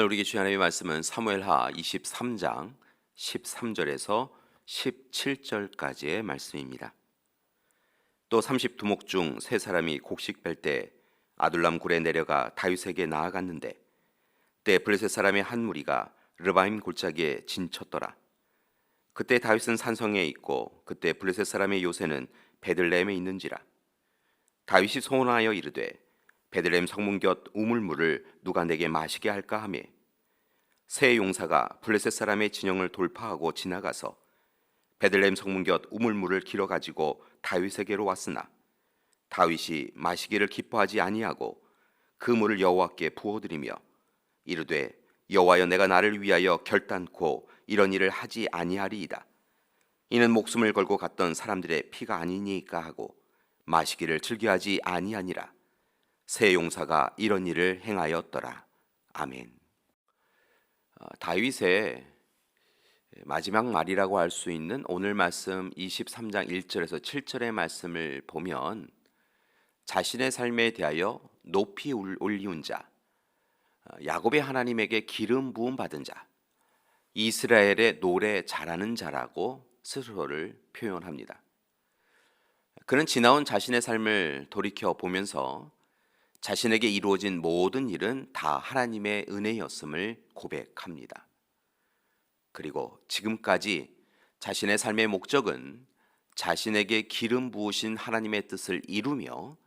오늘 우리에게 주신 하나님의 말씀은 사무엘하 23장 13절에서 17절까지의 말씀입니다. 또 30두목 중 세 사람이 곡식 뺄 때 아둘람 굴에 내려가 다윗에게 나아갔는데 때 블레셋 사람의 한 무리가 르바임 골짜기에 진쳤더라. 그때 다윗은 산성에 있고 그때 블레셋 사람의 요새는 베들레헴에 있는지라. 다윗이 소원하여 이르되 베들레헴 성문 곁 우물물을 누가 내게 마시게 할까 하며 세 용사가 블레셋 사람의 진영을 돌파하고 지나가서 베들레헴 성문 곁 우물물을 길어 가지고 다윗에게로 왔으나 다윗이 마시기를 기뻐하지 아니하고 그 물을 여호와께 부어드리며 이르되 여호와여 내가 나를 위하여 결단코 이런 일을 하지 아니하리이다. 이는 목숨을 걸고 갔던 사람들의 피가 아니니까 하고 마시기를 즐겨하지 아니하니라. 세 용사가 이런 일을 행하였더라. 아멘. 다윗의 마지막 말이라고 할 수 있는 오늘 말씀 23장 1절에서 7절의 말씀을 보면 자신의 삶에 대하여 높이 올리운 자, 야곱의 하나님에게 기름 부음 받은 자, 이스라엘의 노래 잘하는 자라고 스스로를 표현합니다. 그는 지나온 자신의 삶을 돌이켜 보면서 자신에게 이루어진 모든 일은 다 하나님의 은혜였음을 고백합니다. 그리고 지금까지 자신의 삶의 목적은 자신에게 기름 부으신 하나님의 뜻을 이루며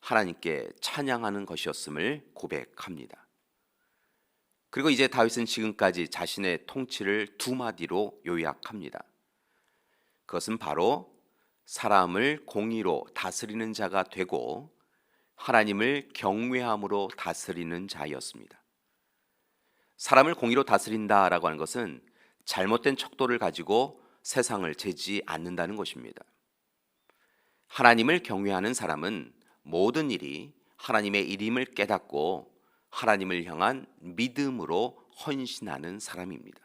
하나님께 찬양하는 것이었음을 고백합니다. 그리고 이제 다윗은 지금까지 자신의 통치를 두 마디로 요약합니다. 그것은 바로 사람을 공의로 다스리는 자가 되고 하나님을 경외함으로 다스리는 자였습니다. 사람을 공의로 다스린다라고 하는 것은 잘못된 척도를 가지고 세상을 재지 않는다는 것입니다. 하나님을 경외하는 사람은 모든 일이 하나님의 일임을 깨닫고 하나님을 향한 믿음으로 헌신하는 사람입니다.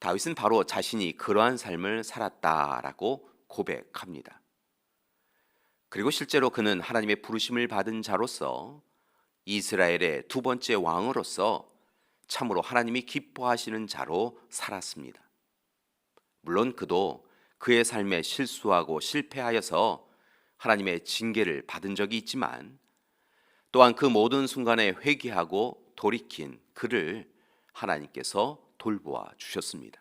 다윗은 바로 자신이 그러한 삶을 살았다라고 고백합니다. 그리고 실제로 그는 하나님의 부르심을 받은 자로서 이스라엘의 두 번째 왕으로서 참으로 하나님이 기뻐하시는 자로 살았습니다. 물론 그도 그의 삶에 실수하고 실패하여서 하나님의 징계를 받은 적이 있지만 또한 그 모든 순간에 회개하고 돌이킨 그를 하나님께서 돌보아 주셨습니다.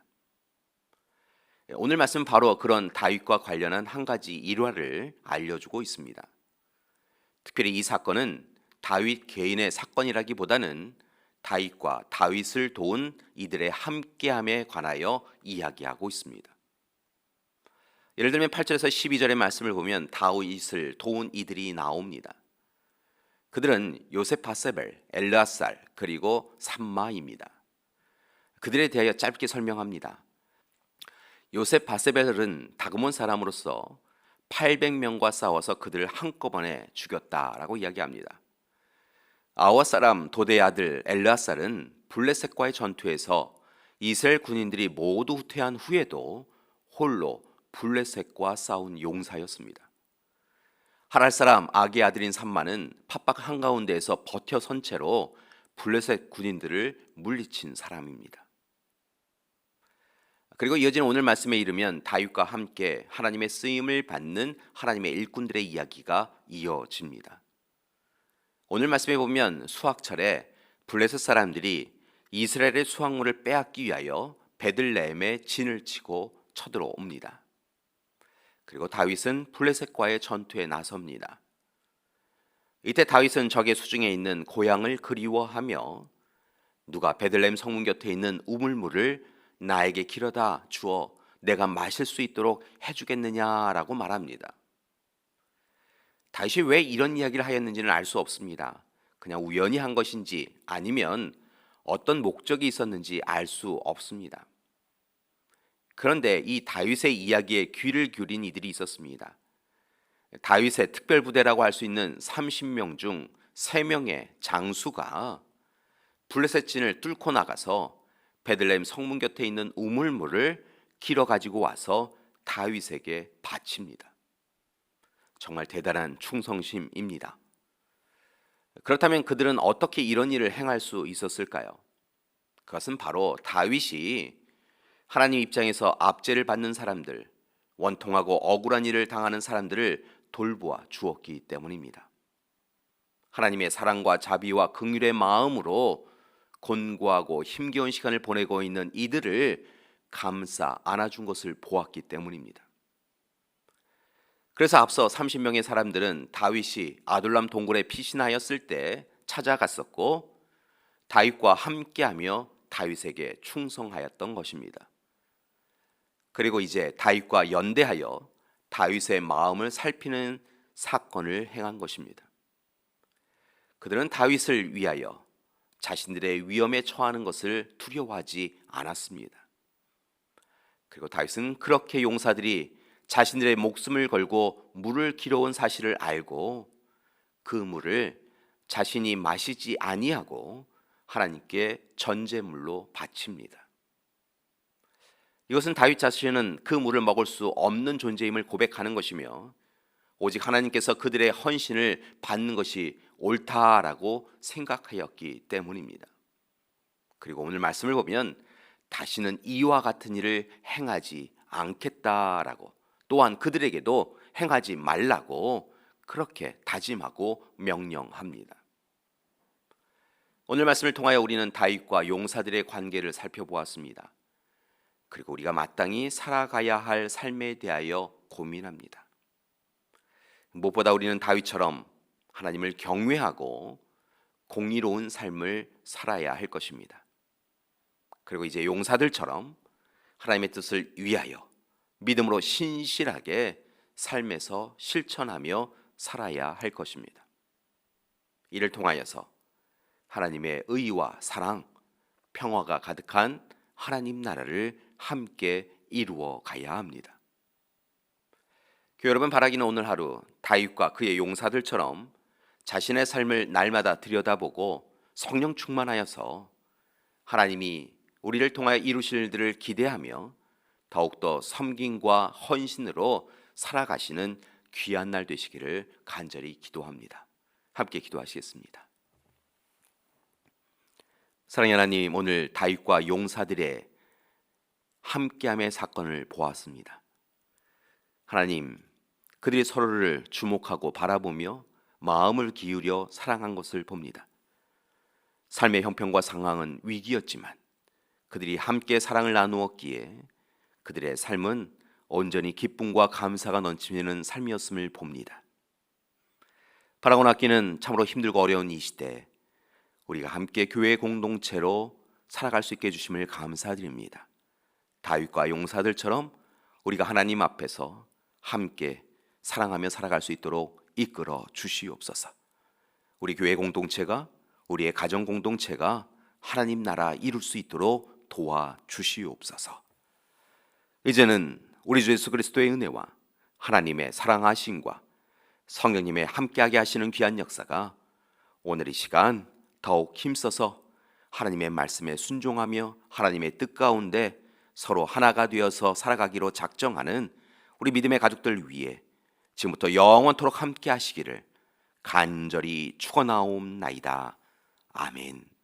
오늘 말씀 바로 그런 다윗과 관련한 한 가지 일화를 알려주고 있습니다. 특별히 이 사건은 다윗 개인의 사건이라기보다는 다윗과 다윗을 도운 이들의 함께함에 관하여 이야기하고 있습니다. 예를 들면 8절에서 12절의 말씀을 보면 다윗을 도운 이들이 나옵니다. 그들은 요셉 바세벨, 엘르앗살 그리고 삼마입니다. 그들에 대하여 짧게 설명합니다. 요셉 바세벨은 다그몬 사람으로서 800명과 싸워서 그들을 한꺼번에 죽였다라고 이야기합니다. 아와 사람 도대의 아들 엘르앗살은 블레셋과의 전투에서 이스라엘 군인들이 모두 후퇴한 후에도 홀로 블레셋과 싸운 용사였습니다. 하랄 사람 악의 아들인 삼마는 팟박 한가운데에서 버텨 선 채로 블레셋 군인들을 물리친 사람입니다. 그리고 이어지는 오늘 말씀에 이르면 다윗과 함께 하나님의 쓰임을 받는 하나님의 일꾼들의 이야기가 이어집니다. 오늘 말씀에 보면 수확철에 블레셋 사람들이 이스라엘의 수확물을 빼앗기 위하여 베들레헴에 진을 치고 쳐들어옵니다. 그리고 다윗은 블레셋과의 전투에 나섭니다. 이때 다윗은 적의 수중에 있는 고향을 그리워하며 누가 베들레헴 성문 곁에 있는 우물물을 나에게 길어다 주어 내가 마실 수 있도록 해주겠느냐라고 말합니다. 다윗이 왜 이런 이야기를 하였는지는 알 수 없습니다. 그냥 우연히 한 것인지 아니면 어떤 목적이 있었는지 알 수 없습니다. 그런데 이 다윗의 이야기에 귀를 기울인 이들이 있었습니다. 다윗의 특별부대라고 할 수 있는 30명 중 3명의 장수가 블레셋 진을 뚫고 나가서 베들레헴 성문 곁에 있는 우물물을 길어 가지고 와서 다윗에게 바칩니다. 정말 대단한 충성심입니다. 그렇다면 그들은 어떻게 이런 일을 행할 수 있었을까요? 그것은 바로 다윗이 하나님 입장에서 압제를 받는 사람들, 원통하고 억울한 일을 당하는 사람들을 돌보아 주었기 때문입니다. 하나님의 사랑과 자비와 긍휼의 마음으로 곤고하고 힘겨운 시간을 보내고 있는 이들을 감싸 안아준 것을 보았기 때문입니다. 그래서 앞서 30명의 사람들은 다윗이 아둘람 동굴에 피신하였을 때 찾아갔었고 다윗과 함께하며 다윗에게 충성하였던 것입니다. 그리고 이제 다윗과 연대하여 다윗의 마음을 살피는 사건을 행한 것입니다. 그들은 다윗을 위하여 자신들의 위험에 처하는 것을 두려워하지 않았습니다. 그리고 다윗은 그렇게 용사들이 자신들의 목숨을 걸고 물을 길어온 사실을 알고 그 물을 자신이 마시지 아니하고 하나님께 전제물로 바칩니다. 이것은 다윗 자신은 그 물을 먹을 수 없는 존재임을 고백하는 것이며 오직 하나님께서 그들의 헌신을 받는 것이 옳다라고 생각하였기 때문입니다. 그리고 오늘 말씀을 보면 다시는 이와 같은 일을 행하지 않겠다라고 또한 그들에게도 행하지 말라고 그렇게 다짐하고 명령합니다. 오늘 말씀을 통하여 우리는 다윗과 용사들의 관계를 살펴보았습니다. 그리고 우리가 마땅히 살아가야 할 삶에 대하여 고민합니다. 무엇보다 우리는 다윗처럼 하나님을 경외하고 공의로운 삶을 살아야 할 것입니다. 그리고 이제 용사들처럼 하나님의 뜻을 위하여 믿음으로 신실하게 삶에서 실천하며 살아야 할 것입니다. 이를 통하여서 하나님의 의와 사랑, 평화가 가득한 하나님 나라를 함께 이루어 가야 합니다. 교회 여러분, 바라기는 오늘 하루 다윗과 그의 용사들처럼 자신의 삶을 날마다 들여다보고 성령 충만하여서 하나님이 우리를 통하여 이루실 일들을 기대하며 더욱더 섬김과 헌신으로 살아가시는 귀한 날 되시기를 간절히 기도합니다. 함께 기도하시겠습니다. 사랑의 하나님, 오늘 다윗과 용사들의 함께함의 사건을 보았습니다. 하나님, 그들이 서로를 주목하고 바라보며 마음을 기울여 사랑한 것을 봅니다. 삶의 형편과 상황은 위기였지만 그들이 함께 사랑을 나누었기에 그들의 삶은 온전히 기쁨과 감사가 넘치는 삶이었음을 봅니다. 바라고 낳기는 참으로 힘들고 어려운 이 시대 우리가 함께 교회 공동체로 살아갈 수 있게 해주심을 감사드립니다. 다윗과 용사들처럼 우리가 하나님 앞에서 함께 사랑하며 살아갈 수 있도록 이끌어 주시옵소서. 우리 교회 공동체가, 우리의 가정 공동체가 하나님 나라 이룰 수 있도록 도와주시옵소서. 이제는 우리 주 예수 그리스도의 은혜와 하나님의 사랑하심과 성령님의 함께하게 하시는 귀한 역사가 오늘 이 시간 더욱 힘써서 하나님의 말씀에 순종하며 하나님의 뜻 가운데 서로 하나가 되어서 살아가기로 작정하는 우리 믿음의 가족들 위해 지금부터 영원토록 함께 하시기를 간절히 축원하옵나이다. 아멘.